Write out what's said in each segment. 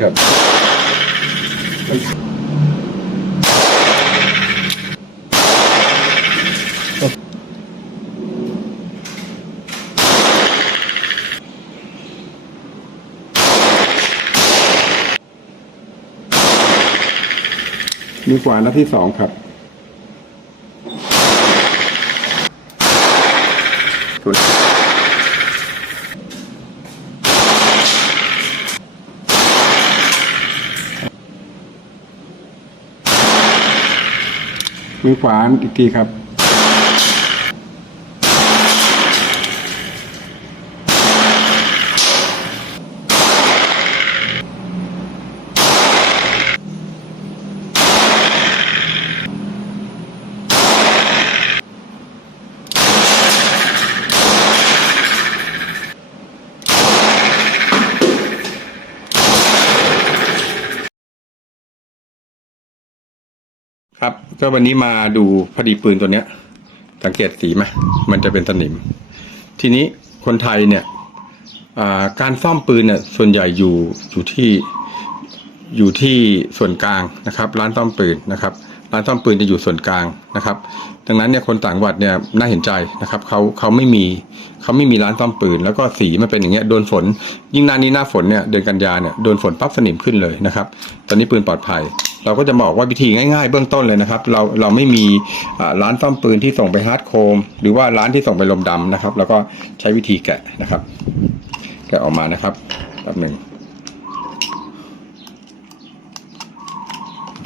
ครับมือขวานัดที่สองครับถูก มือขวาอีกทีครับ ครับ ก็วันนี้มาดูพอดีปืนตัวเนี้ย สังเกตสีไหมมันจะเป็นสนิม ทีนี้คนไทยเนี่ยการซ่อมปืนเนี่ยส่วนใหญ่อยู่อยู่ที่อยู่ที่ส่วนกลางนะครับ ร้านซ่อมปืนนะครับ ร้านซ่อมปืนจะอยู่ส่วนกลางนะครับ ดังนั้นเนี่ยคนต่างจังหวัดเนี่ยน่าเห็นใจนะครับเขาเขาไม่มีเขาไม่มีร้านซ่อมปืน แล้วก็สีมันเป็นอย่างเงี้ยโดนฝน ยิ่งหน้านี้หน้าฝนเนี่ยเดือนกันยาเนี่ยโดนฝนปั๊บสนิมขึ้นเลยนะครับ ตอนนี้ปืนปลอดภัย เราก็จะบอกว่าวิธีง่ายๆ เบื้องต้นเลยนะครับ เราเราไม่มีร้านซ่อมปืนที่ส่งไปฮาร์ดโคม หรือว่าร้านที่ส่งไปลมดำนะครับ แล้วก็ใช้วิธีแกะนะครับ แกะออกมานะครับแป๊บหนึ่ง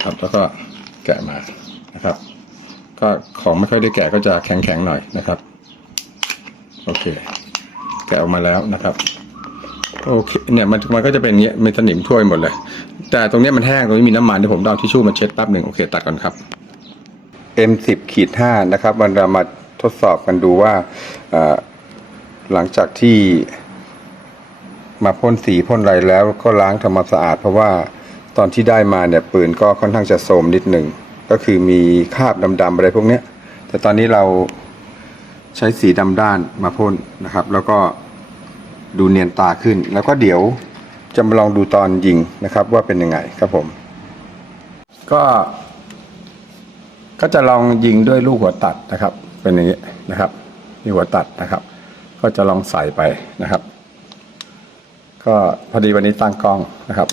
ครับแล้วก็แกะมานะครับ ก็ของไม่ค่อยได้แกะก็จะแข็งๆหน่อยนะครับ โอเค แกะออกมาแล้วนะครับ โอเคเนี่ยมันมันก็จะเป็นเงี้ยมีสนิมถ้วยหมดเลย แต่ตรงเนี้ยมันแห้งตรงนี้มีน้ำมันเดี๋ยวผมเอาทิชชู่มาเช็ดแป๊บหนึ่งโอเคตัดก่อนครับ M10 ขีด5นะครับมันเรามาทดสอบกันดูว่าหลังจากที่มาพ่นสีพ่นอะไรแล้วก็ล้างทำความสะอาด เพราะว่าตอนที่ได้มาเนี่ยปืนก็ค่อนข้างจะโทรมนิดหนึ่งก็คือมีคราบดำๆอะไรพวกนี้แต่ตอนนี้เราใช้สีดำด้านมาพ่นนะครับ แล้วก็ดูเนียนตาขึ้นแล้วก็เดี๋ยว จะมาลองดูตอนยิงนะครับว่าเป็นยังไงครับผม ก็ ก็จะลองยิงด้วยลูกหัวตัดนะครับ เป็นอย่างนี้นะครับมีหัวตัดนะครับ ก็จะลองใส่ไปนะครับ ก็พอดีวันนี้ตั้งกล้องนะครับ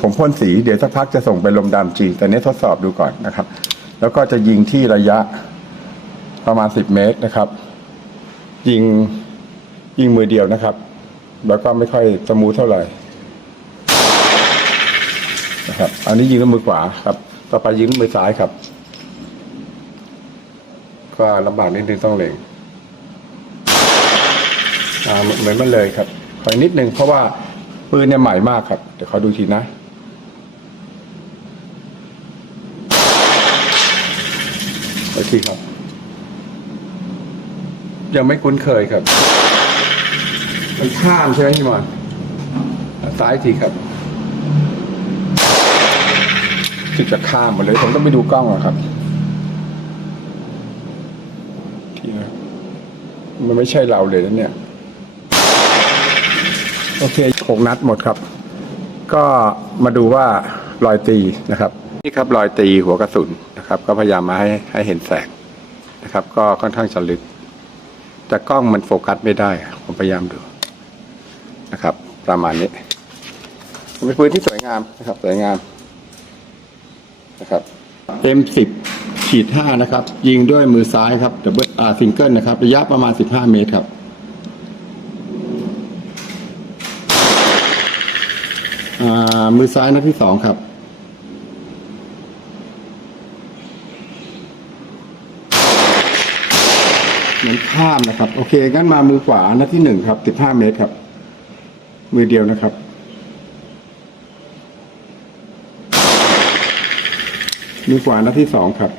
ผมพ่นสีเดี๋ยวสักพักจะส่งไปลมดำจริงแต่เนี้ทดสอบดูก่อนนะครับ แล้วก็จะยิงที่ระยะประมาณสิบเมตรนะครับ ยิงยิงมือเดียวนะครับ แล้วก็ไม่ค่อยสมูทเท่าไหร่ นะครับ อันนี้ยิงด้วยมือขวาครับ ต่อไปยิงด้วยมือซ้ายครับ ก็ลำบากนิดนึงต้องเล็งเหมือนมันเลยครับขออีกนิดนึงเพราะว่าปืนเนี่ยใหม่มากครับ เดี๋ยวขอดูทีนะโอเคครับ ยังไม่คุ้นเคยครับ มันข้ามใช่ไหมพี่มอนซ้ายทีครับ คือจะข้ามหมดเลย ผมต้องไปดูกล้องอะครับทีนะมันไม่ใช่เราเลยนะเนี่ย โอเคหกนัดหมดครับ ก็มาดูว่ารอยตีนะครับ นี่ครับรอยตีหัวกระสุนนะครับ ก็พยายามมาให้ให้เห็นแสงนะครับ ก็ค่อนข้างจะลึก แต่กล้องมันโฟกัสไม่ได้ ผมพยายามดูนะครับ ประมาณนี้เป็นปืนที่สวยงามนะครับ สวยงาม นะครับ M10 ขีด5นะครับ ยิงด้วยมือซ้ายครับดับเบิลอาซิงเกิลนะครับ ระยะประมาณ 15 เมตรครับมือซ้ายนัดที่สองครับ เหมือนข้ามนะครับ โอเค งั้นมามือขวานัดที่หนึ่งครับสิบห้าเมตรครับ มือเดียวนะครับ มือขวานัดที่สองครับ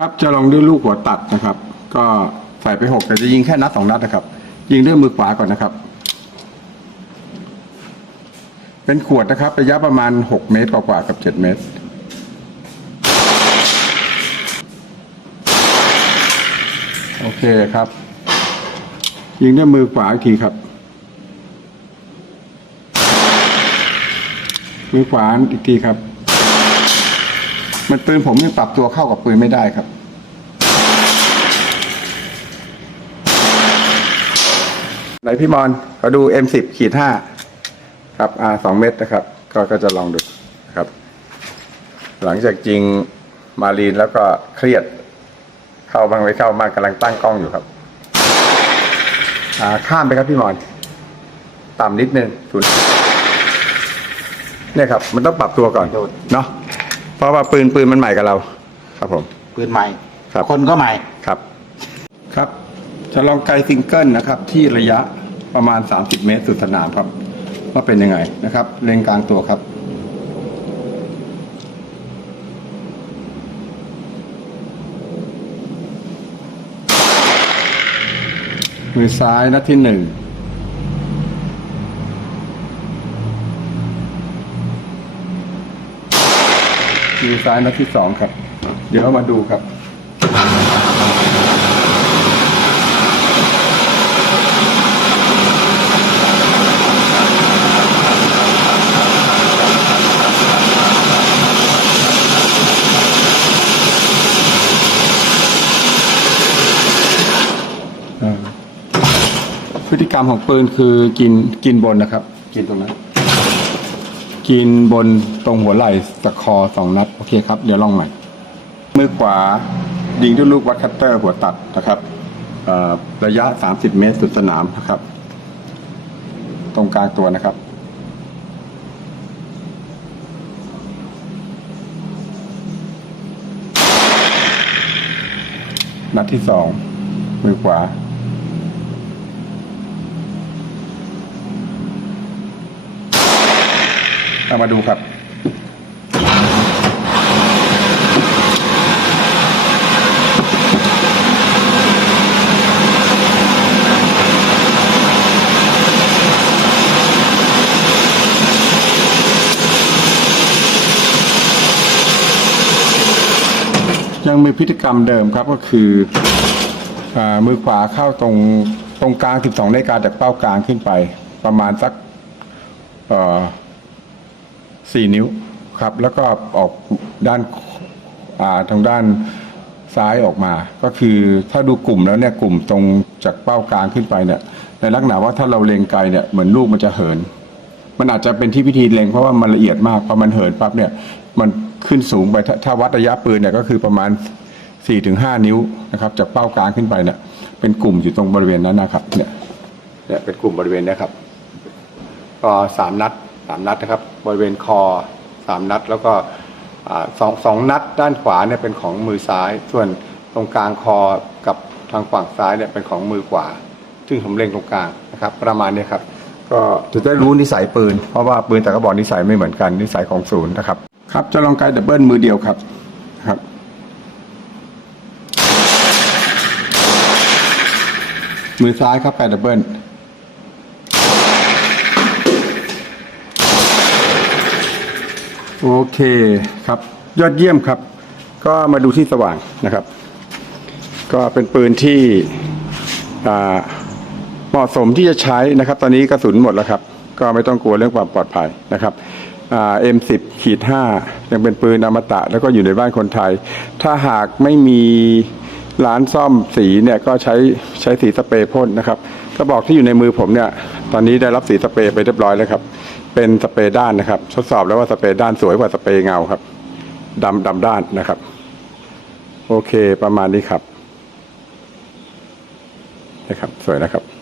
ครับจะลองด้วยลูกหัวตัดนะครับ ก็ใส่ไปหกแต่จะยิงแค่นัดสองนัดนะครับ ยิงด้วยมือขวาก่อนนะครับ เป็นขวดนะครับ ระยะประมาณหกเมตรกว่าๆกับเจ็ดเมตรโอเคครับ ยิงด้วยมือขวาอีกทีครับ มือขวาอีกทีครับ มันปืนผมยังปรับตัวเข้ากับปืนไม่ได้ครับ ไหนพี่มอนขอดู M10 ขีดห้าครับอ่าสองเม็ดนะครับ ก็ก็จะลองดูครับ หลังจากจริงมารีนแล้วก็เครียด เข้าบ้างไม่เข้าบ้างกำลังตั้งกล้องอยู่ครับ อ่าข้ามไปครับพี่มอน ต่ำนิดนึงศูนย์ เนี่ยครับ มันต้องปรับตัวก่อนเนาะเพราะว่าปืนปืนมันใหม่กับเรา ครับผม ปืนใหม่ ครับ คนก็ใหม่ ครับ ครับ จะลองไกลซิงเกิลนะครับ ที่ระยะประมาณ 30 เมตรสุดสนามครับ ว่าเป็นยังไงนะครับ เล็งกลางตัวครับ มือซ้ายนัดที่หนึ่ง มือซ้ายนัดที่สองครับ เดี๋ยวเรามาดูครับพฤติกรรมของปืนคือกินกินบนนะครับ กินตรงนั้น กินบนตรงหัวไหล่ตะคอสองนัด โอเคครับ เดี๋ยวลองใหม่ มือขวายิงด้วยลูกวัดคัตเตอร์หัวตัดนะครับระยะ 30 เมตรสุดสนามนะครับ ตรงกลางตัวนะครับ นัดที่สองมือขวา เอามาดูครับยังมีพฤติกรรมเดิมครับก็คืออมือขวาเข้าตรงตรงกลาง 12นาฬิกาจากเป้ากลางขึ้นไป ประมาณสักเอ่อ สี่นิ้วครับ แล้วก็ออกด้านาทางด้านซ้ายออกมา ก็คือถ้าดูกลุ่มแล้วเนี่ยกลุ่มตรงจากเป้ากลางขึ้นไปเนี่ยในลักษณะว่าถ้าเราเล็งไกลเนี่ยเหมือนลูกมันจะเหิน มันอาจจะเป็นที่พิธีเล็งเพราะว่ามันละเอียดมากพอมันเหินปั๊บเนี่ยมันขึ้นสูงไปถ้าวัดระยะปืนเนี่ยก็คือประมาณ 4-5 นิ้วนะครับจากเป้ากลางขึ้นไปเนี่ยเป็นกลุ่มอยู่ตรงบริเวณนั้นนะครับเนี่ยเนี่ยเป็นกลุ่มบริเวณเนี้ครับก็สามนัด สามนัดนะครับบริเวณคอสามนัด แล้วก็อ่าสองสองนัดด้านขวาเนี่ยเป็นของมือซ้าย ส่วนตรงกลางคอกับทางฝั่งซ้ายเนี่ยเป็นของมือขวา ซึ่งผมเล็งตรงกลางนะครับ ประมาณเนี้ครับ ก็จะได้รู้นิสัยปืน เพราะว่าปืนแต่กระบอกนิสัยไม่เหมือนกันนิสัยของศูนย์นะครับ ครับจะลองไกดับเบิลมือเดียวครับครับมือซ้ายครับไกดับเบิล โอเคครับ ยอดเยี่ยมครับ ก็มาดูที่สว่างนะครับ ก็เป็นปืนที่เหมาะสมที่จะใช้นะครับ ตอนนี้กระสุนหมดแล้วครับ ก็ไม่ต้องกลัวเรื่องความปลอดภัยนะครับเอ่า M10 ขีด5ยังเป็นปืนอมตะ แล้วก็อยู่ในบ้านคนไทย ถ้าหากไม่มีร้านซ่อมสีเนี่ยก็ใช้ใช้สีสเปรย์พ่นนะครับ กระบอกที่อยู่ในมือผมเนี่ย ตอนนี้ได้รับสีสเปรย์ไปเรียบร้อยแล้วครับ เป็นสเปรย์ด้านนะครับ ทดสอบแล้วว่าสเปรย์ด้านสวยกว่าสเปรย์เงาครับดำดำด้านนะครับ โอเคประมาณนี้ครับนะครับ สวยนะครับ